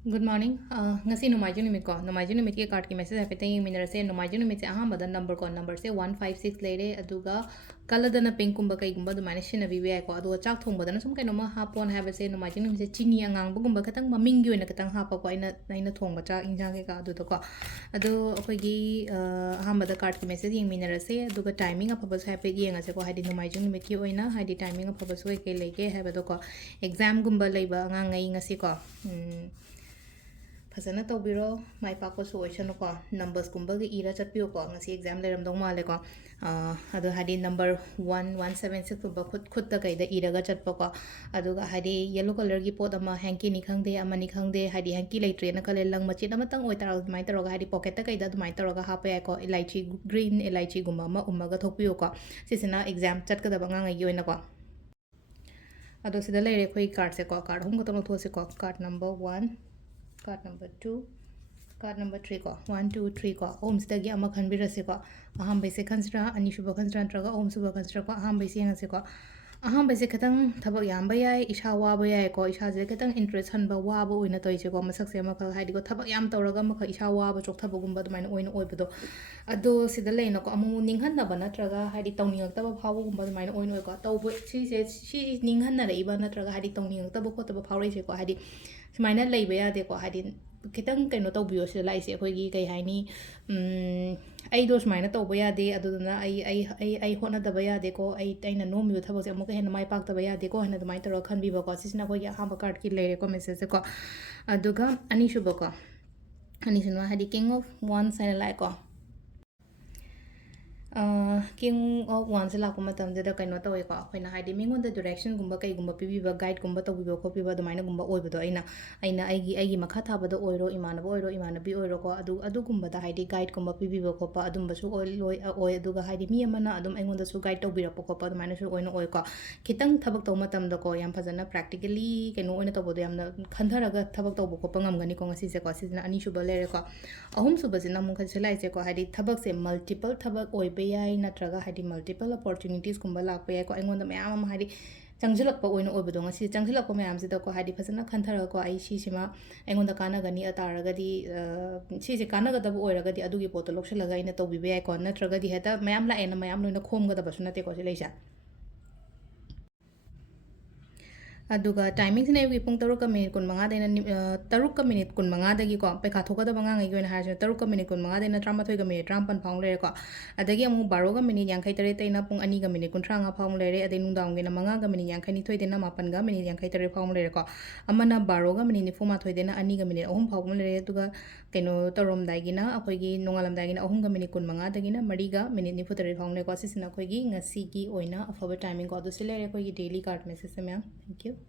Good morning. Ngasi Nomaiju numit ko. Nomaiju numit ki card ki message hapete yung minera se Nomaiju numit se ahambada number se 156 leire aduga kaladana pink kumba kai gumba du mane shina bibi ai ko adu chak thong badana sum kai no ma hapon have se Nomaiju numit se chini angang bu gumba katang maming gi oina katang hapa ko aina thong ba cha injang ke ka adu to ko adu akoi gi ahambada card ki message yung minera se aduga timing apa bas hape gi anga se ko hadi Nomaiju numit ki oina hadi timing apa bas ko ke leke have do ko exam gumba leiba angang ngai ngasi ko ꯐꯖꯅ ꯇꯧꯕꯤꯔꯣ ꯃꯥꯏ ꯄꯥꯛꯄꯁꯨ ꯑꯣꯏꯁꯅꯨꯀꯣ ꯅꯝꯕꯔꯁꯀꯨꯝꯕꯒ ꯏꯔ ꯆꯠꯄꯤꯌꯨꯀꯣ ꯉꯁꯤ exam ꯂꯩꯔꯝꯗꯧ ꯃꯥꯜꯂꯦꯀꯣ ꯑꯗꯣ ꯍꯥꯏꯗꯤ number 1176ꯀꯨꯝꯕ ꯈꯨꯠꯇ ꯀꯩꯗ ꯏꯔꯒ ꯆꯠꯄꯀꯣ ꯑꯗꯨꯒ ꯍꯥꯏꯗꯤ ꯌꯦꯜꯂꯣ ꯀꯂꯔꯒꯤ ꯄꯣꯠ ꯑꯃ ꯍꯦꯡꯀꯤꯅꯤ ꯈꯪꯗꯦ ꯑꯃꯅꯤ ꯈꯪꯗꯦ ꯍꯥꯏꯗꯤ ꯍꯦꯡꯀꯤ ꯂꯩꯇ꯭ꯔꯦꯅ ꯈꯜꯂꯦ ꯂꯪ ꯃꯆꯦꯠ ꯑꯃꯇꯪ ꯑꯣꯏꯇꯥꯔꯒ ꯑꯗꯨꯃꯥꯏꯅ ꯇꯧꯔꯒ ꯍꯥꯏꯗꯤ ꯄꯣꯀꯦꯠꯇ ꯀꯩꯗ ꯑꯗꯨꯃꯥꯏꯅ ꯇꯧꯔꯒ ꯍꯥꯞꯄ ꯌꯥꯏꯀꯣ ꯏꯂꯥꯏꯆꯤ ꯒ꯭ꯔꯤꯟ ꯏꯂꯥꯏꯆꯤꯒꯨꯝꯕ ꯑꯃ ꯎꯝꯃꯒ ꯊꯣꯛꯄꯤꯌꯨꯀꯣ ꯁꯤꯁꯤꯅ ꯑꯦꯛꯖꯥꯝ ꯆꯠꯀꯗꯕ ꯑꯉꯥꯡꯉꯩꯒꯤ ꯑꯣꯏꯅꯀꯣ ꯑꯗꯣ ꯁꯤꯗ ꯂꯩꯔꯦ ꯑꯩꯈꯣꯏ ꯀꯥꯔꯠꯁꯦꯀꯣ ꯀꯥꯔꯠ ꯑꯍꯨꯝ ꯈꯛꯇꯪ ꯂꯧꯊꯣꯛꯑꯁꯤꯀꯣ card number 1 card number 2 card number 3 ꯀꯣ 1 2 3 ꯀꯣ ꯑꯍꯨꯝꯁꯤꯗꯒꯤ ꯑꯃ ꯈꯟꯕꯤꯔꯁꯤꯀꯣ ꯑꯍꯥꯟꯕꯩꯁꯦ ꯈꯟꯁꯤꯔꯥ ꯑꯅꯤꯁꯨꯕ ꯈꯟꯁꯤꯔꯥ ꯅꯠꯇ꯭ꯔꯒ ꯑꯍꯨꯝꯁꯨꯕ ꯈꯟꯁꯤꯔꯥ ꯀꯣ ꯑꯍꯥꯟꯕꯩꯁꯦ ꯌꯦꯡꯉꯁꯤꯀꯣ ꯑꯍꯥꯟꯕꯩꯁꯦ ꯈꯤꯇꯪ ꯊꯕꯛ ꯌꯥꯝꯕ ꯌꯥꯏ ꯏꯁꯥ ꯋꯥꯕ ꯌꯥꯏꯀꯣ ꯏꯁꯥꯁꯦ ꯈꯤꯇꯪ ꯏꯟꯇꯔꯦꯁ ꯍꯟꯕ ꯋꯥꯕ ꯑꯣꯏꯅ ꯇꯧꯔꯤꯁꯦꯀꯣ ꯃꯁꯛꯁꯦ ꯑꯃꯈꯛ ꯍꯥꯏꯗꯤꯀꯣ ꯊꯕꯛ ꯌꯥꯝ ꯇꯧꯔꯒ ꯑꯃꯈꯛ ꯏꯁꯥ ꯋꯥꯕ ꯆꯣꯛꯊꯕꯒꯨꯝꯕ ꯑꯗꯨꯃꯥꯏꯅ ꯑꯣꯏꯅ ꯑꯣꯏꯕꯗꯣ ꯑꯗꯣ ꯁꯤꯗ ꯂꯩꯅꯀꯣ ꯑꯃꯨꯛ ꯅꯤꯡꯍꯟꯅꯕ ꯅꯠꯇ꯭ꯔꯒ ꯍꯥꯏꯗꯤ ꯇꯧꯅꯤꯡꯉꯛꯇꯕ ꯐꯥꯎꯕꯒꯨꯝꯕ ꯑꯗꯨꯃꯥꯏꯅ ꯑꯣꯏꯅ ꯑꯣꯏꯀꯣ ꯇꯧꯕ ꯁꯤ ꯅꯤꯡꯍꯟꯅꯔꯛꯏꯕ ꯅꯠꯇ꯭ꯔꯒ ꯍꯥꯏꯗꯤ ꯇꯧꯅꯤꯡꯉꯛꯇꯕ ꯈꯣꯠꯇꯕ ꯐꯥꯎꯔꯛꯏꯁꯦꯀꯣ ꯍꯥꯏꯗꯤ ꯁꯨꯃꯥꯏꯅ ꯂꯩꯕ ꯌꯥꯗꯦꯀꯣ ꯍꯥꯏꯗꯤ ꯈꯤꯇꯪ ꯀꯩꯅꯣ ꯇꯧꯕꯤꯌꯣ ꯁꯤꯗ ꯂꯥꯛꯏꯁꯦ ꯑꯩꯈꯣꯏꯒꯤ ꯀꯩ ꯍꯥꯏꯅꯤ ꯑꯩꯗꯣ ꯁꯨꯃꯥꯏꯅ ꯇꯧꯕ ꯌꯥꯗꯦ ꯑꯗꯨꯗꯨꯅ ꯑꯩ ꯍꯣꯠꯅꯗꯕ ꯌꯥꯗꯦꯀꯣ ꯑꯩꯅ ꯅꯣꯝꯃꯤꯕ ꯊꯕꯛꯁꯦ ꯑꯃꯨꯛꯀ ꯍꯦꯟꯅ ꯃꯥꯏ ꯄꯥꯛꯇꯕ ꯌꯥꯗꯦꯀꯣ ꯍꯥꯏꯅ ꯑꯗꯨꯃꯥꯏꯅ ꯇꯧꯔꯒ ꯈꯟꯕꯤꯕꯀꯣ ꯁꯤꯁꯤꯅ ꯑꯩꯈꯣꯏꯒꯤ ꯑꯍꯥꯟꯕ ꯀꯥꯔꯠꯀꯤ ꯂꯩꯔꯦꯀꯣ ꯃꯦꯁꯦꯖꯁꯦꯀꯣ ꯑꯗꯨꯒ ꯑꯅꯤꯁꯨꯕꯀꯣ ꯑꯅꯤꯁꯨꯕ ꯍꯥꯏꯗꯤ ꯀꯤꯡ ꯑꯣꯐ ꯋꯥꯟꯁ ꯍꯥꯏꯅ ꯂꯥꯛꯑꯦꯀꯣ ꯀꯤꯡ ꯑꯣꯐ ꯋꯥꯟꯁꯦ ꯂꯥꯛꯄ ꯃꯇꯝꯁꯤꯗ ꯀꯩꯅꯣ ꯇꯧꯋꯦꯀꯣ ꯑꯩꯈꯣꯏꯅ ꯍꯥꯏꯗꯤ ꯃꯤꯉꯣꯟꯗ ꯗꯤꯔꯦꯛꯁꯟꯒꯨꯝꯕ ꯀꯩꯒꯨꯝꯕ ꯄꯤꯕꯤꯕ ꯒꯥꯏꯗꯀꯨꯝꯕ ꯇꯧꯕꯤꯕ ꯈꯣꯠꯄꯤꯕ ꯑꯗꯨꯃꯥꯏꯅꯒꯨꯝꯕ ꯑꯣꯏꯕꯗꯣ ꯑꯩꯒꯤ ꯃꯈꯥ ꯊꯥꯕꯗ ꯑꯣꯏꯔꯣ ꯏꯃꯥꯟꯅꯕ ꯑꯣꯏꯔꯣ ꯏꯃꯥꯟꯅꯕꯤ ꯑꯣꯏꯔꯣꯀꯣ ꯑꯗꯨꯒꯨꯝꯕꯗ ꯍꯥꯏꯗꯤ ꯒꯥꯏꯗꯀꯨꯝꯕ ꯄꯤꯕꯤꯕ ꯈꯣꯠꯄ ꯑꯗꯨꯝꯕꯁꯨ ꯑꯣꯏ ꯑꯗꯨꯒ ꯍꯥꯏꯗꯤ ꯃꯤ ꯑꯃꯅ ꯑꯗꯨꯝ ꯑꯩꯉꯣꯟꯗꯁꯨ ꯒꯥꯏꯗ ꯇꯧꯕꯤꯔꯛꯄ ꯈꯣꯠꯄ ꯑꯗꯨꯃꯥꯏꯅꯁꯨ ꯑꯣꯏꯅ ꯑꯣꯏꯀꯣ ꯈꯤꯇꯪ ꯊꯕꯛ ꯇꯧꯕ ꯃꯇꯝꯗꯀꯣ ꯌꯥꯝ ꯐꯖꯅ ꯄ꯭ꯔꯥꯛꯇꯤꯀꯦꯂꯤ ꯀꯩꯅꯣ ꯑꯣꯏꯅ ꯇꯧꯕꯗꯣ ꯌꯥꯝꯅ ꯈꯟꯊꯔꯒ ꯊꯕꯛ ꯇꯧꯕ ꯈꯣꯠꯄ ꯉꯝꯒꯅꯤꯀꯣ ꯉꯁꯤꯁꯦꯀꯣ ꯁꯤꯁꯤꯅ ꯑꯅꯤꯁꯨꯕ ꯂꯩꯔꯦꯀꯣ ꯑꯍꯨꯝꯁꯨꯕꯁꯤꯅ ꯑꯃꯨꯛ ꯈꯟꯁꯤꯜꯂꯛꯏꯁꯦꯀꯣ ꯍꯥꯏꯗꯤ ꯊꯕꯛꯁꯦ ꯃꯜꯇꯤꯄꯜ ꯊꯕꯛ ꯑꯣꯏꯕ ꯌꯥꯏ ꯅꯠꯇ꯭ꯔꯒ ꯍꯥꯏꯗꯤ ꯃꯜꯇꯤꯄꯜ ꯑꯣꯄꯣꯔꯆꯨꯅꯤꯇꯤꯁꯀꯨꯝꯕ ꯂꯥꯛꯄ ꯌꯥꯏꯀꯣ ꯑꯩꯉꯣꯟꯗ ꯃꯌꯥꯝ ꯑꯃ ꯍꯥꯏꯗꯤ ꯆꯪꯁꯤꯜꯂꯛꯄ ꯑꯣꯏꯅ ꯑꯣꯏꯕꯗꯣ ꯉꯁꯤ ꯆꯪꯁꯤꯜꯂꯛꯄ ꯃꯌꯥꯝꯁꯤꯗꯀꯣ ꯍꯥꯏꯗꯤ ꯐꯖꯅ ꯈꯟꯊꯔꯒꯀꯣ ꯑꯩ ꯁꯤꯁꯤꯃ ꯑꯩꯉꯣꯟꯗ ꯀꯥꯟꯅꯒꯅꯤ ꯇꯥꯔꯒꯗꯤ ꯁꯤꯁꯦ ꯀꯥꯟꯅꯒꯗꯕ ꯑꯣꯏꯔꯒꯗꯤ ꯑꯗꯨꯒꯤ ꯄꯣꯠꯇꯣ ꯂꯧꯁꯤꯜꯂꯒ ꯑꯩꯅ ꯇꯧꯕꯤꯕ ꯌꯥꯏꯀꯣ ꯅꯠꯇ꯭ꯔꯒꯗꯤ ꯍꯦꯛꯇ ꯃꯌꯥꯝ ꯂꯥꯛꯑꯦꯅ ꯃꯌꯥꯝ ꯂꯣꯏꯅ ꯈꯣꯝꯒꯗꯕꯁꯨ ꯅꯠꯇꯦꯀꯣ ꯁꯤ ꯂꯩꯁꯦ ꯑꯗꯨꯒ ꯇꯥꯏꯃꯤꯡꯁꯤꯅ ꯑꯌꯨꯛꯀꯤ ꯄꯨꯡ 7:15ꯗꯩꯅ 7:15ꯗꯒꯤꯀꯣ ꯄꯩꯈꯥ ꯊꯣꯛꯀꯗꯕ ꯑꯉꯥꯡꯉꯩꯒꯤ ꯑꯣꯏꯅ ꯍꯥꯏꯔꯁꯤꯅ 7:15ꯗꯩꯅ 13:53 ꯐꯥꯎ ꯂꯩꯔꯦꯀꯣ ꯑꯗꯒꯤ ꯑꯃꯨꯛ 12:58ꯗꯩꯅ ꯄꯨꯡ 2:35 ꯐꯥꯎ ꯂꯩꯔꯦ ꯑꯗꯩ ꯅꯨꯡꯗꯥꯡꯒꯤꯅ 5:52ꯗꯩꯅ 7:58 ꯐꯥꯎ ꯂꯩꯔꯦꯀꯣ ꯑꯃꯅ 12:94ꯗꯩꯅ 2:03 ꯐꯥꯎꯕ ꯂꯩꯔꯦ ꯑꯗꯨꯒ ꯀꯩꯅꯣ ꯇꯧꯔꯝꯗꯥꯏꯒꯤꯅ ꯑꯩꯈꯣꯏꯒꯤ ꯅꯣꯡꯉꯥꯜꯂꯝꯗꯥꯏꯒꯤꯅ 3:25ꯗꯒꯤꯅ 4:48 ꯐꯥꯎ ꯂꯩꯀꯣ ꯁꯤꯁꯤꯅ ꯑꯩꯈꯣꯏꯒꯤ ꯉꯁꯤꯒꯤ ꯑꯣꯏꯅ ꯑꯐꯕ ꯇꯥꯏꯃꯤꯡ ꯀꯣ ꯑꯗꯨ ꯁꯤ ꯂꯩꯔꯦ ꯑꯩꯈꯣꯏꯒꯤ ꯗꯦꯂꯤ ꯀꯥꯔꯠ ꯃꯦꯁꯦꯖꯁꯦ ꯃꯌꯥꯝ ꯊꯦꯡꯛ ꯌꯨ